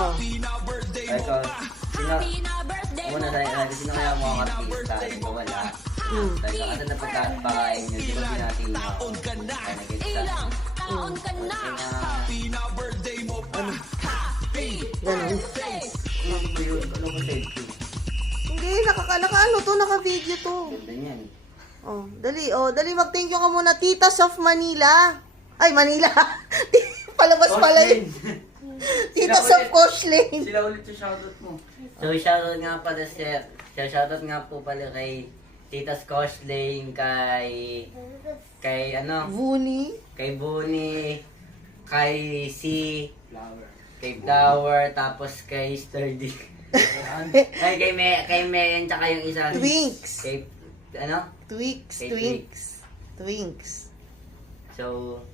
Oh. Ay, so, una sino kaya mo ang artista? Ito wala. Sabi ko, asa na pagkakain nyo? Di ba binati nyo ako? Kaya nag-isa. Ganun. Ano ba yun? Ano ba selfie? Hindi, naka-ano to, naka-video to. Ganda niyan. Dali mag-thank you ka muna, Titas of Manila. Ay, Manila. Palabas pala yun. Titas of Cochlane. Sila ulit yung shoutout mo. So, shoutout nga pala sir. Shoutout nga po pala kay Titas Cochlane, kay Vuni. kay Bonnie, kay kay Flower, tapos kay Sturdy. Ay, kay Mayan, tsaka yung isa. Twinks. Kay, Twinks. So,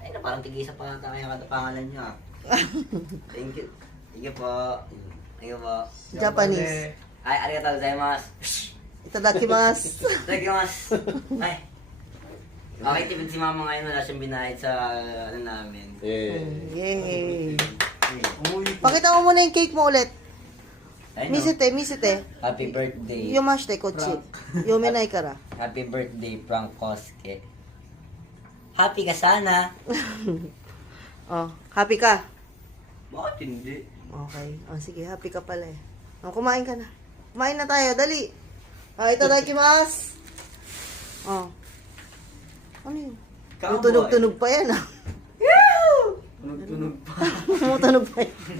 ay na, parang tigisa pa ata kaya kada pangalan nyo ah. Thank you. Thank you po. Thank you po. Japanese. Ay, arigatou gozaimasu. Itadakimasu. Itadakimasu. Ay. Okay, tipid si mama ngayon, wala siyang binayad sa namin. Yay. Pakita mo muna yung cake mo ulit. Ay, no. Misite. Happy birthday. Yomashite, kochi. Yomenai kara. Happy birthday, Frank Koske. Happy ka sana. Happy ka? Bakit hindi? Okay. Sige, happy ka pala eh. Kumain ka na. Kumain na tayo, dali. Itadakimasu. Ano yun? Cowboy. Tunog-tunog pa yan ah. Tunog-tunog pa. Tunog pa yan.